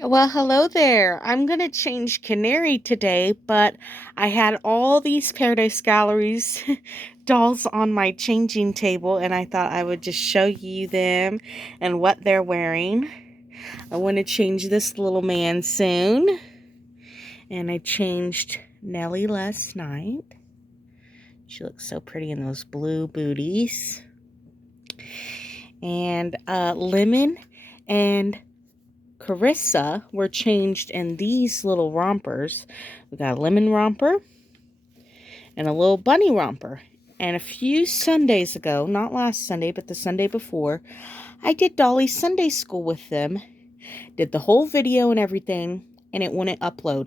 Well, hello there. I'm going to change Canary today, but I had all these Paradise Galleries dolls on my changing table, and I thought I would just show you them and what they're wearing. I want to change this little man soon, and I changed Nellie last night. She looks so pretty in those blue booties. And Lemon and Carissa were changed in these little rompers. We got a lemon romper and a little bunny romper. And a few Sundays ago, not last Sunday, but the Sunday before, I did Dolly's Sunday School with them. Did the whole video and everything, and it wouldn't upload.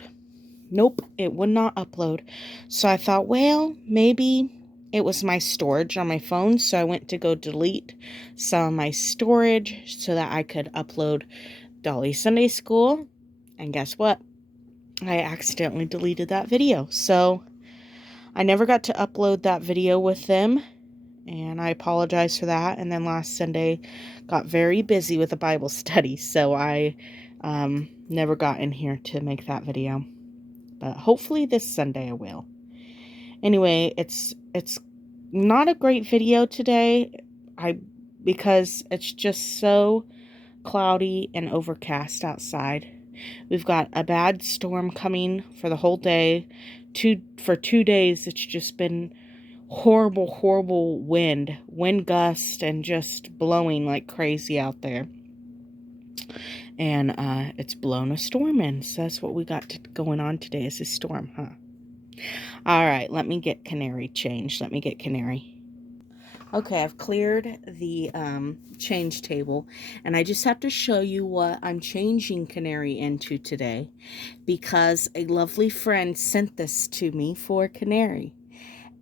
Nope, it would not upload. So I thought, well, maybe it was my storage on my phone. So I went to go delete some of my storage so that I could upload Dolly Sunday School. And guess what? I accidentally deleted that video. So I never got to upload that video with them. And I apologize for that. And then last Sunday got very busy with a Bible study. So I never got in here to make that video. But hopefully this Sunday I will. Anyway, it's not a great video today. Because it's just so cloudy and overcast outside. We've got a bad storm coming for the whole day. For 2 days, it's just been horrible wind gust, and just blowing like crazy out there. And it's blown a storm in, so that's what we got going on today is a storm, huh? All right, let me get Canary changed. Let me get Canary. Okay, I've cleared the change table, and I just have to show you what I'm changing Canary into today, because a lovely friend sent this to me for Canary.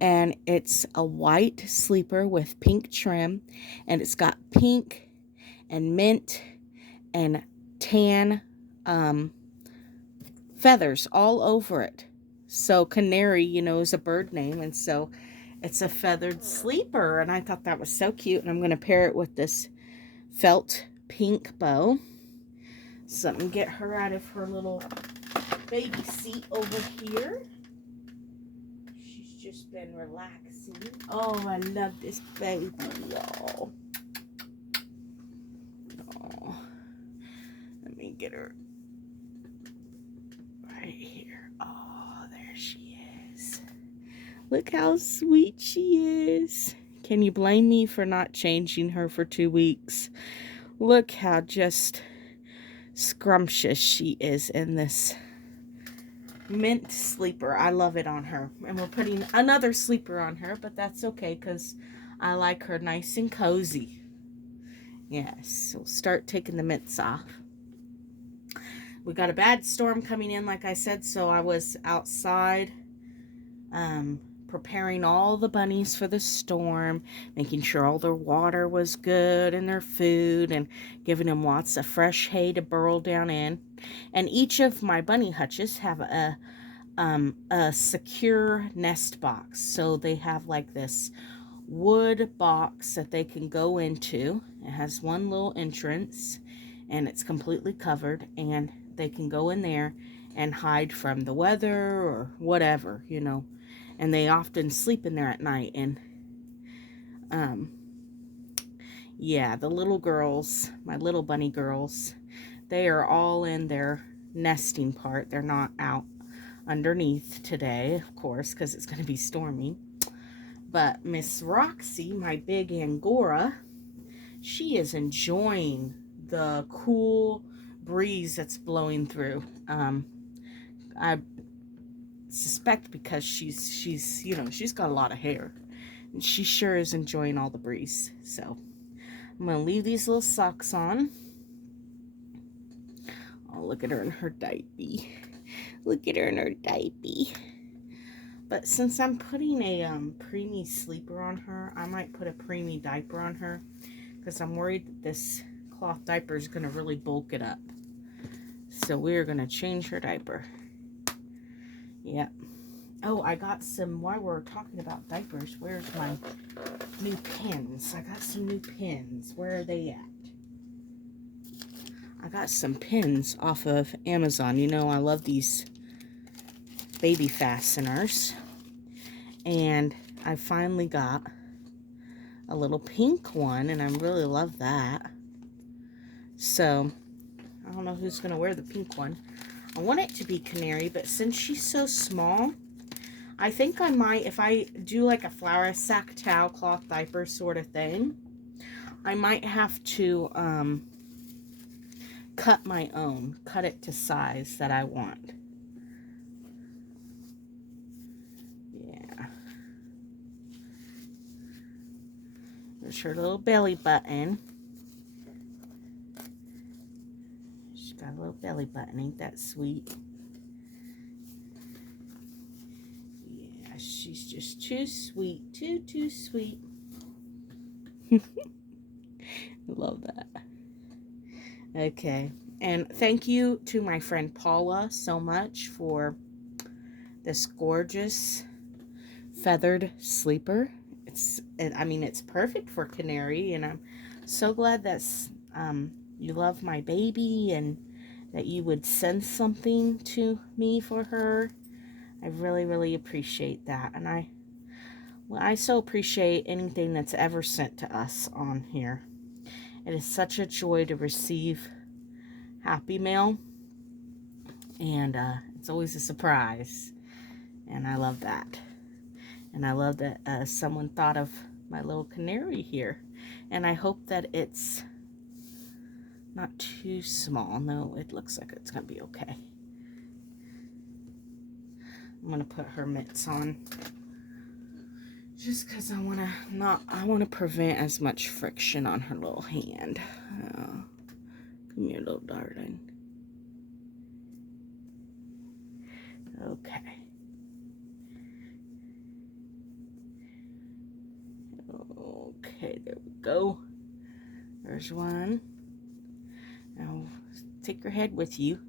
And it's a white sleeper with pink trim, and it's got pink and mint and tan feathers all over it. So Canary, is a bird name, and so it's a feathered sleeper, and I thought that was so cute, and I'm going to pair it with this felt pink bow. So let me get her out of her little baby seat over here. She's just been relaxing. Oh, I love this baby, y'all. Oh, let me get her right here. Oh, there she is. Look how sweet she is. Can you blame me for not changing her for 2 weeks? Look how just scrumptious she is in this mint sleeper. I love it on her. And we're putting another sleeper on her, but that's okay because I like her nice and cozy. Yes, we'll start taking the mints off. We got a bad storm coming in, like I said, so I was outside preparing all the bunnies for the storm, making sure all their water was good and their food, and giving them lots of fresh hay to burrow down in. And each of my bunny hutches have a secure nest box. So they have like this wood box that they can go into. It has one little entrance, and it's completely covered, and they can go in there and hide from the weather or whatever, and they often sleep in there at night. And yeah, the little girls, my little bunny girls, they are all in their nesting part. They're not out underneath today, of course, because it's going to be stormy. But Miss Roxy, my big Angora, she is enjoying the cool breeze that's blowing through. I suspect because she's got a lot of hair, and she sure is enjoying all the breeze. So I'm gonna leave these little socks on. Oh, look at her in her diaper. Look at her in her diaper. But since I'm putting a preemie sleeper on her, I might put a preemie diaper on her, because I'm worried that this cloth diaper is going to really bulk it up. So we're going to change her diaper. Yep. Oh, I got some, while we're talking about diapers, where's my new pins? I got some new pins. Where are they at? I got some pins off of Amazon. You know, I love these baby fasteners. And I finally got a little pink one, and I really love that. So, I don't know who's going to wear the pink one. I want it to be Canary, but since she's so small, I think I might, if I do like a flour sack towel cloth diaper sort of thing, I might have to cut my own, cut it to size that I want. Yeah. There's her little belly button. She's got a little belly button, ain't that sweet? Yeah, she's just too sweet, too sweet. Love that. Okay, and thank you to my friend Paula so much for this gorgeous feathered sleeper. I mean, it's perfect for Canary, and I'm so glad that you love my baby and that you would send something to me for her. I really, really appreciate that, and I so appreciate anything that's ever sent to us on here. It is such a joy to receive happy mail, and it's always a surprise, and I love that. And I love that someone thought of my little canary here, and I hope that it's not too small. No, it looks like it's gonna be okay. I'm gonna put her mitts on just because I want to prevent as much friction on her little hand. Come here, little darling. Okay. Okay, there we go. There's one. Now, take your head with you.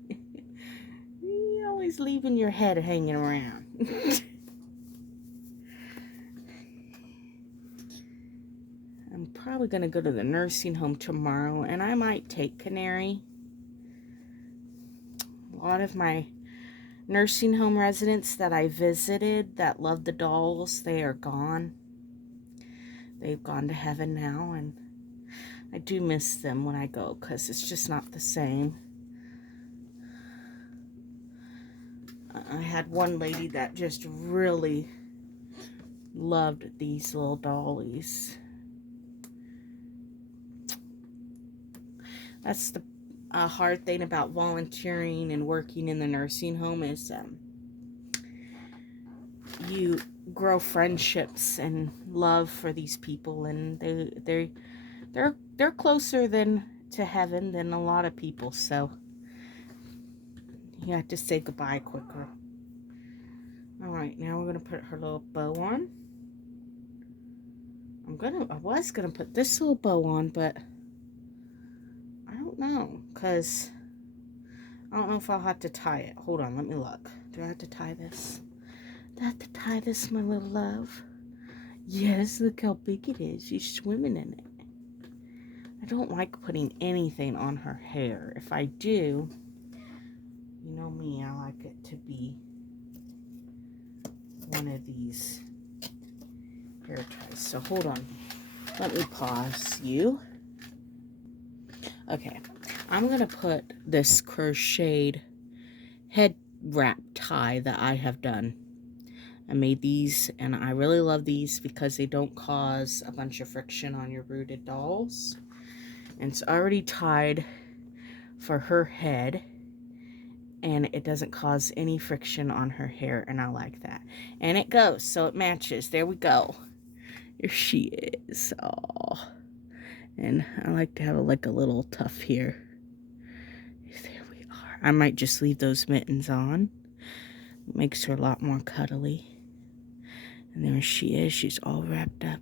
You're always leaving your head hanging around. I'm probably going to go to the nursing home tomorrow, and I might take Canary. A lot of my nursing home residents that I visited that loved the dolls, they are gone. They've gone to heaven now, and I do miss them when I go because it's just not the same. I had one lady that just really loved these little dollies. That's the hard thing about volunteering and working in the nursing home is you grow friendships and love for these people, and they're closer to heaven than a lot of people, so you have to say goodbye quicker. Alright, now we're gonna put her little bow on. I was gonna put this little bow on, but I don't know, because I don't know if I'll have to tie it. Hold on, let me look. Do I have to tie this? Do I have to tie this, my little love? Yes, look how big it is. She's swimming in it. I don't like putting anything on her hair. If I do, you know me, I like it to be one of these hair ties. So hold on. Let me pause you. Okay, I'm going to put this crocheted head wrap tie that I have done. I made these, and I really love these because they don't cause a bunch of friction on your rooted dolls. And it's already tied for her head, and it doesn't cause any friction on her hair, and I like that. And it goes, so it matches. There we go. Here she is. Oh, and I like to have like a little tuft here. There we are. I might just leave those mittens on. It makes her a lot more cuddly. And there she is. She's all wrapped up.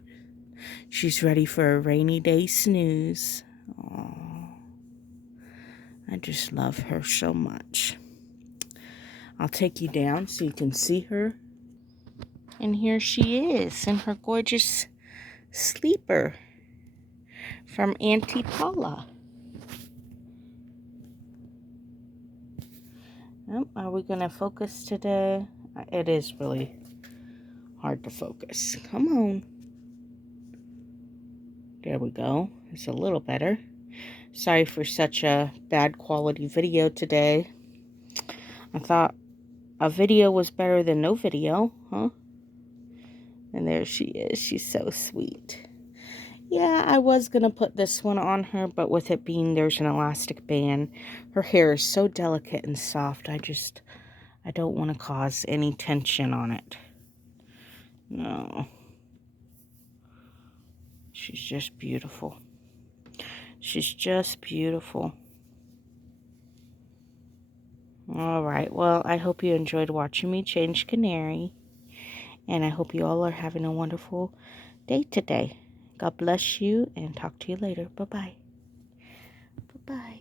She's ready for a rainy day snooze. Oh, I just love her so much. I'll take you down so you can see her. And here she is in her gorgeous sleeper from Auntie Paula. Are we going to focus today? It is really hard to focus. Come on. There we go. It's a little better. Sorry for such a bad quality video today. I thought a video was better than no video, huh? And there she is. She's so sweet. Yeah, I was going to put this one on her, but with it being there's an elastic band, her hair is so delicate and soft. I don't want to cause any tension on it. No. She's just beautiful. She's just beautiful. All right. Well, I hope you enjoyed watching me change Canary. And I hope you all are having a wonderful day today. God bless you and talk to you later. Bye-bye. Bye-bye.